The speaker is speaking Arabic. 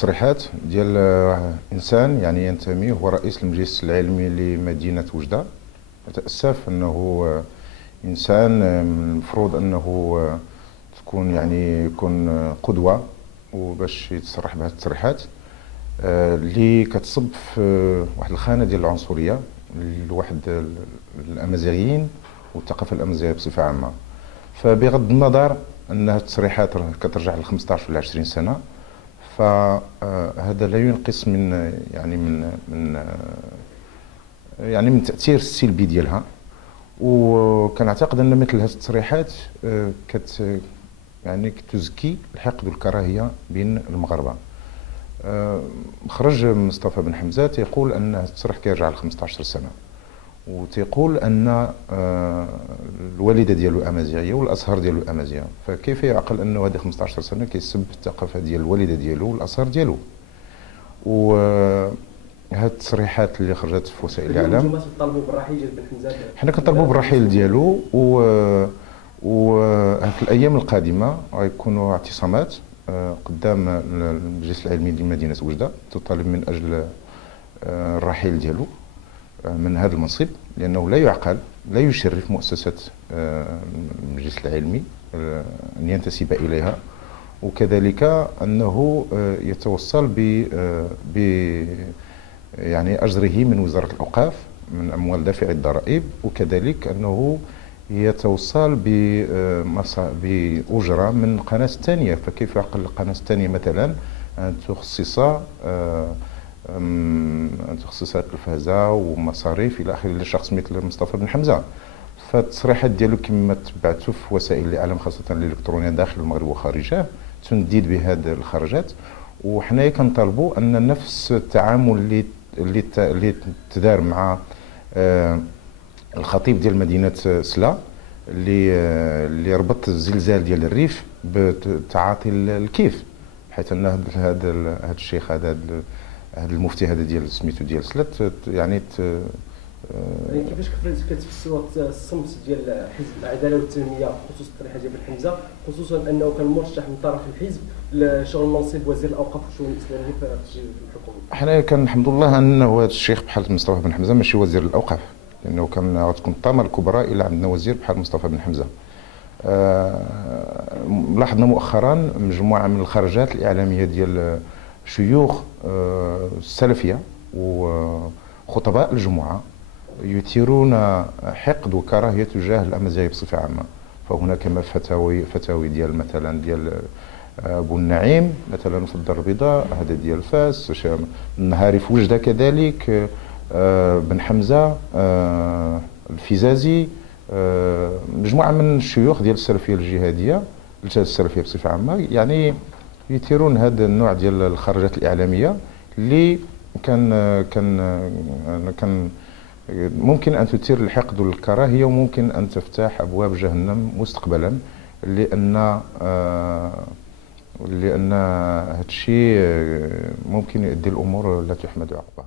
تصريحات ديال انسان يعني ينتمي، هو رئيس المجلس العلمي لمدينه وجده. اتاسف انه انسان المفروض انه تكون يعني يكون قدوه وباش يتصرح بهذه التصريحات اللي كتصب في واحد الخانه ديال العنصريه لواحد الامازيغيين والثقافه الامازيغيه بصفه عامه. فبغض النظر انها التصريحات كترجع ل 15 ولا 20 سنه، فهذا لا ينقص من يعني من التاثير السلبي ديالها. وكنعتقد ان مثل هذه التصريحات يعني كتزكي الحقد والكراهيه بين المغاربه. خرج مصطفى بن حمزه تيقول ان هذا التصريح كيرجع ل 15 سنه، وتيقول ان الوالده ديالو امازيغيه والازهر ديالو امازيغيه، فكيف يعقل انه هذه 15 سنه كيسب الثقافه ديال الوالده ديالو والازهر ديالو؟ وهاد التصريحات اللي خرجت في وسائل الاعلام، انتم كطالبوا بالرحيل ديال بن حمزه؟ حنا كنطالبوا بالرحيل ديالو، وفي الايام القادمه غيكونوا اعتصامات قدام المجلس العلمي لمدينه وجده تطالب من اجل الرحيل ديالو من هذا المنصب، لانه لا يعقل، لا يشرف مؤسسه المجلس العلمي ان ينتسب اليها، وكذلك انه يتوصل ب يعني اجره من وزاره الاوقاف من اموال دافعي الضرائب، وكذلك انه يتوصل باجره من القناه الثانيه. فكيف يعقل القناه الثانيه مثلا ان تخصص التلفازه ومصاريف الى اخره لشخص مثل مصطفى بن حمزه؟ فالتصريحات ديالو كما تبعتوا في وسائل الاعلام خاصه الالكترونيه داخل المغرب وخارجه تنديد بهذه الخرجات. وحنايا كنطالبوا ان نفس التعامل اللي تدار مع الخطيب ديال مدينه سلا اللي ربط الزلزال ديال الريف بتعاطي الكيف، حيث ان هذا الشيخ هذا المفتي هذا ديال سميتو ديال سلا يعني كيفاش كتفسروا الصمت ديال حزب العداله والتنميه بخصوص التصريحات ديال بن حمزه، خصوصا انه كان مرشح من طرف الحزب لشغل منصب وزير الاوقاف والشؤون الاسلاميه في الحكومه؟ حنايا كنحمد الله انه هذا الشيخ بحال مصطفى بن حمزه ماشي وزير الاوقاف، لانه غتكون الطامه الكبرى الى عندنا وزير بحال مصطفى بن حمزه. لاحظنا مؤخرا مجموعه من الخرجات الاعلاميه ديال شيوخ السلفيه وخطباء الجمعه يثيرون حقد وكراهيه تجاه الامازيغ بصفه عامه. فهناك فتاوي ديال مثلا ديال ابو النعيم مثلا في الدار البيضاء، هذا ديال فاس، النهاري في وجده كذلك، بن حمزه، الفيزازي، مجموعه من الشيوخ ديال السلفيه الجهاديه، السلفيه بصفه عامه، يعني يثيرون هذا النوع ديال الخرجات الاعلاميه اللي كان ممكن ان تثير الحقد والكراهيه، وممكن ان تفتح ابواب جهنم مستقبلا، لان هذا الشيء ممكن يؤدي الامور لا تحمد عقباها.